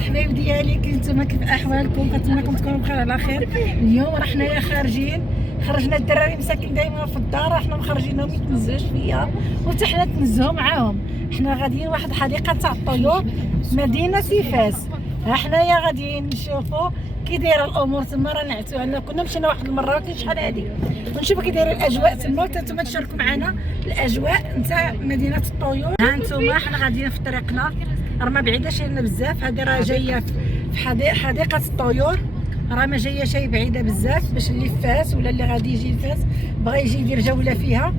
الحبايب ديالي، كي نتوما كيف احوالكم؟ كنتمنىكم تكونوا بخير على خير. اليوم راه حنايا خارجين، خرجنا الدراري مساكن دايما في الدار، حنا مخرجينهم يتنزهوا شويه وحتى حنا تنزهوا معاهم. حنا غاديين واحد الحديقه تاع الطيور مدينه فاس. ها حنايا غاديين نشوفوا كي دايره الامور تما. راه نعتوا عنا كنا مشينا واحد المره ولكن شحال هادي، ونشوفوا كي دايره الاجواء تما، وحتى نتوما تشاركوا معنا الاجواء نتاع مدينه الطيور. ها نتوما حنا غاديين في طريقنا، راه ما بعيداش علينا بزاف. هذه راه جايه في حديقه الطيور، راه ما جايه شي بعيده بزاف، باش اللي في فاس ولا اللي غادي يجي لفاس بغى يجي يدير جوله فيها.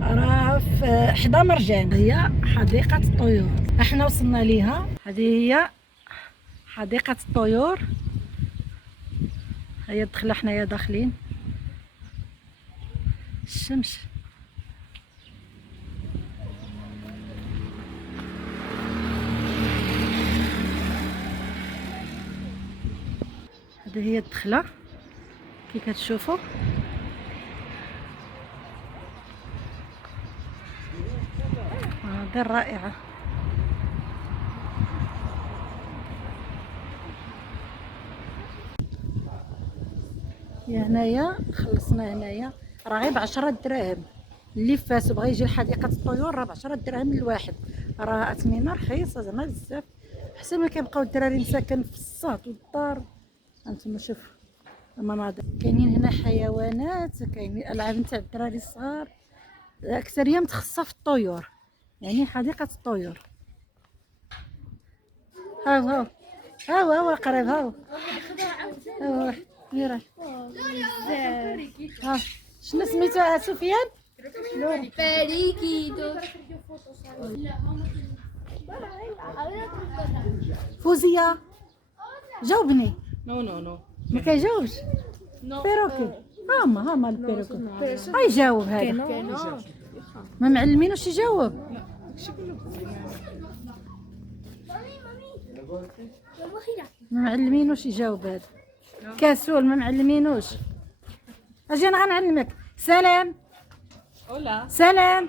راه في حدا مرجان، هي حديقه الطيور. احنا وصلنا ليها، هذه هي حديقه الطيور. هيا الدخله، حنايا داخلين. الشمس هذه هي الدخله كي كتشوفوا. مناظر رائعه. هنايا خلصنا، هنايا راه غير ب10 دراهم. اللي فاس بغى يجي لحديقه الطيور راه ب10 دراهم الواحد، راه اثمنه رخيصه زعما بزاف، حسن ما كيبقاو الدراري مساكن في الساط والدار. هانتوما شوف المناظر. كاينين هنا حيوانات، كاينين العاب نتاع الدراري الصغار، اكثريه متخصصه في الطيور، يعني حديقه الطيور. هاو هاو هاو هاو قريب، هاو هاو ميرا. ها شنو سميتو سفيان؟ Periquitos. فوزيه جاوبني. No, no, no. ما كيجاوبش. بيروكي. هاما البيروكي. هاي جاوب هذا. ما معلمينوش يجاوب. ما معلمينوش يجاوب هذا. كسول ما معلمينوش. اجي انا غنعلمك. سلام. Hola. سلام.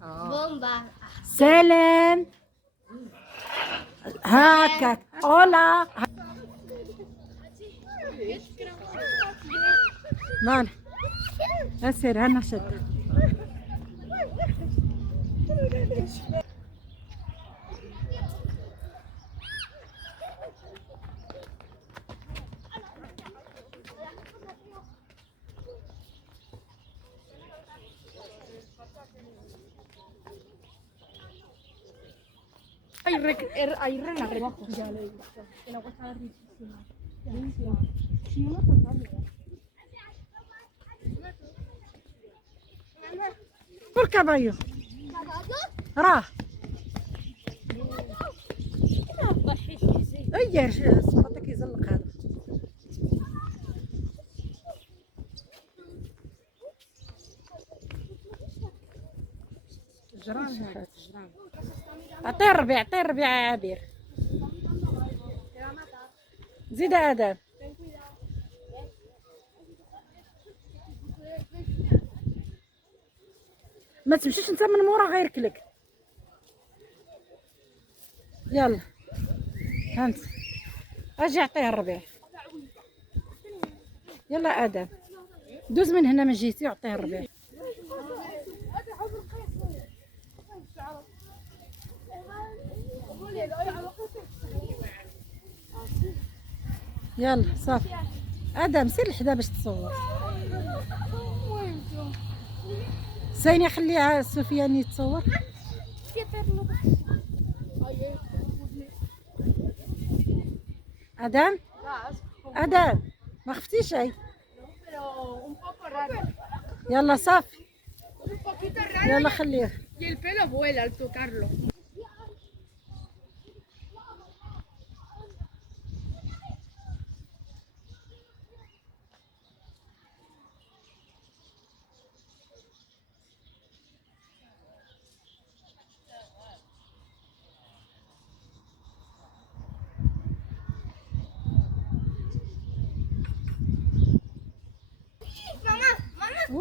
Bomba. سلام. هاكاك. اولا. مال اسير هنا شد. Hay renas debajo. Ya lo he visto. El agua está riquísima. Sí, no por caballo. راه اي صوتك يزلق هذا. جران. عطيه الربيع، عطيه الربيع يا عبير. زيد ادم. ما تمشيش انت من مورا غيركلك. يلا هانت اجي اعطيه الربيع. يلا ادم دوز من هنا من جهتي وعطيه الربيع. يلا صافي ادم سير لحدا باش تصور. سيني خليها سفيان يتصور. ادم ادم ما خفتيش شي. يلا صافي يلا خليه. Y el pelo vuela al tocarlo.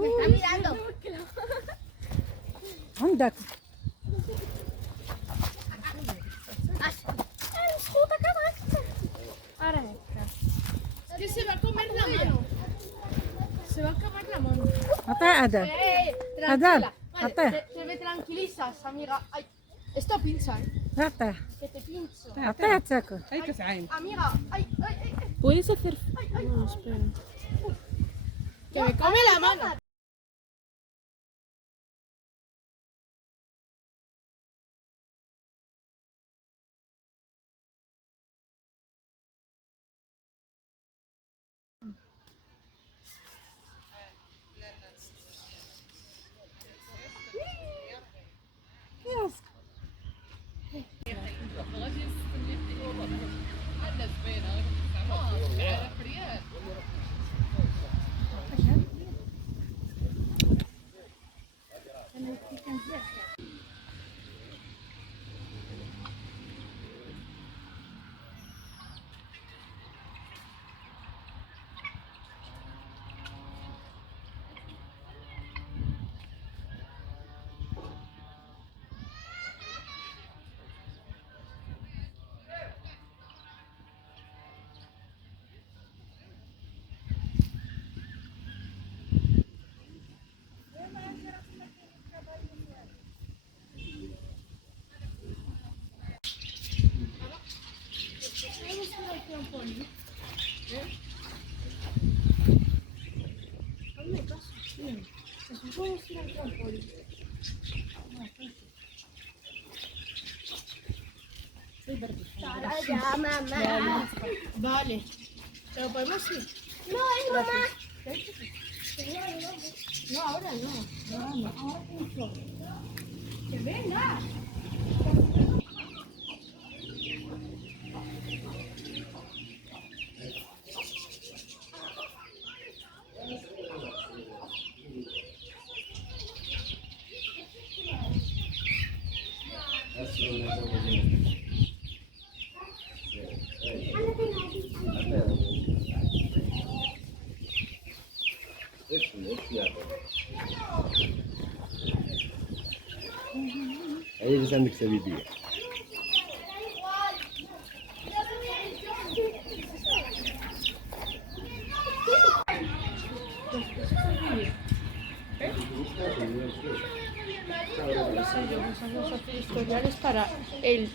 Me está mirando. عندك Escuta, caralho. se va a acabar la mano. عطيه أدم. Tranquila. Vale, Ate. te me tranquilizas, amiga. Ay, esto pincha, ¿eh? عطيه. Que te pincho. عطيه تاكل. هاي تسعين. Amiga, ay, ay, ay. Puedes hacer. No, espera. Que me come la mano. Ya, mamá. Vale. ¿Se lo podemos ir? No, es mamá. No, ahora no. Que venga. هي اللي عندك سبيبية. No sé yo, vamos a hacer historiales para él.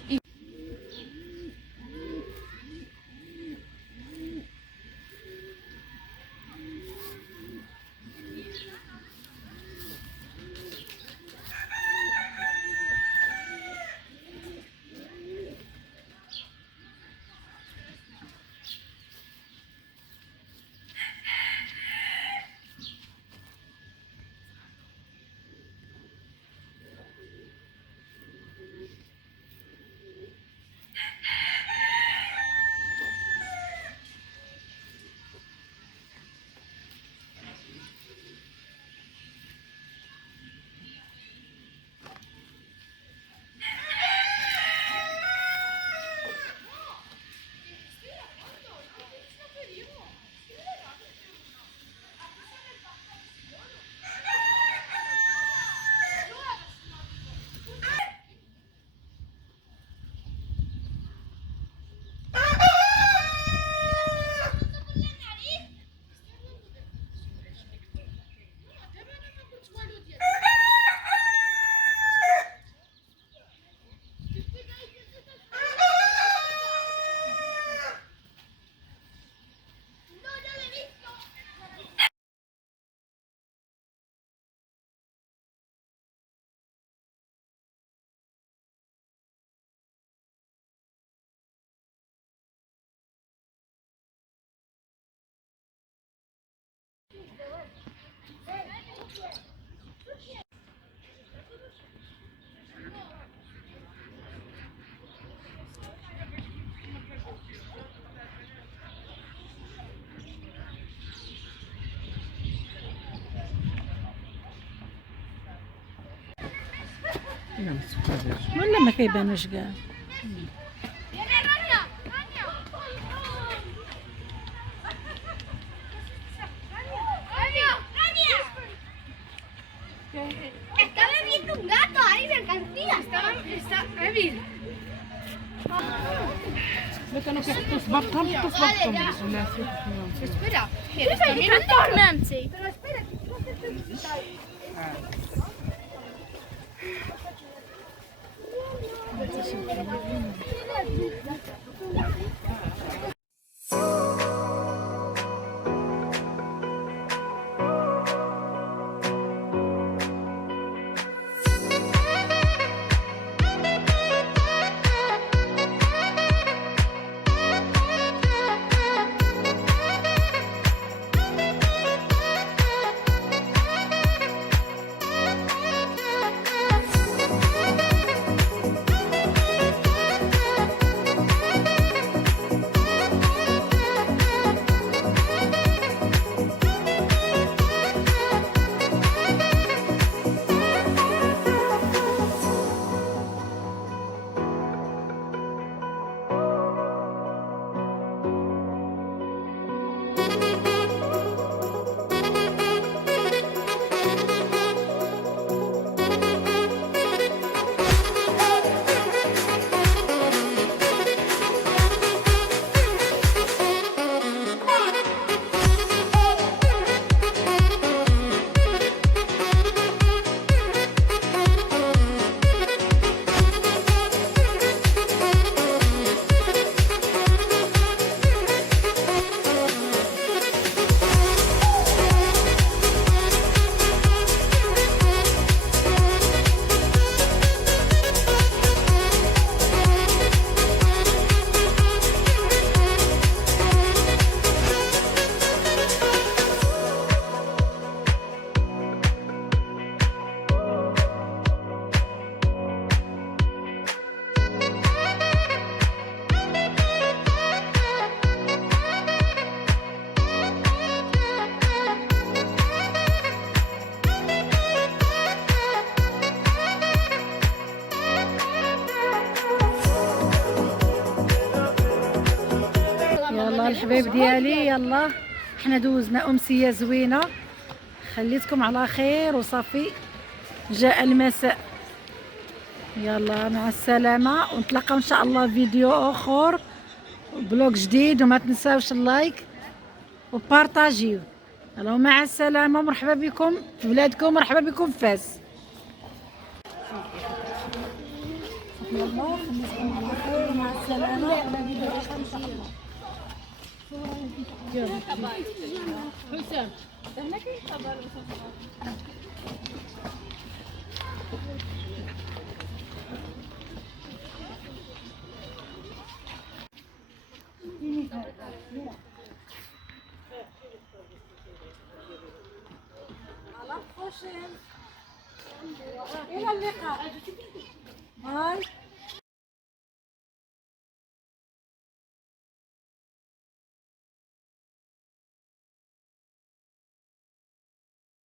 ولا ما كيبانوش كاع. Está bebiendo un gato ahí, mercancía. Está Evil. إلا كانوا كيحطوا في باطهم يحطوا في باطهم ولا في Espera, ¿quieres también un tornante? يلا الحبايب ديالي، يلا حنا دوزنا امسيه زوينه، خليتكم على خير وصافي جاء المساء. يلا مع السلامه، ونتلاقاو ان شاء الله فيديو اخر بلوج جديد، وما تنساوش اللايك وبارطاجيو. يلا مع السلامه، مرحبا بكم في بلادكم، مرحبا بكم في فاس. يلا خليكم على خير ومع السلامه. حسام إلى اللقاء. باي.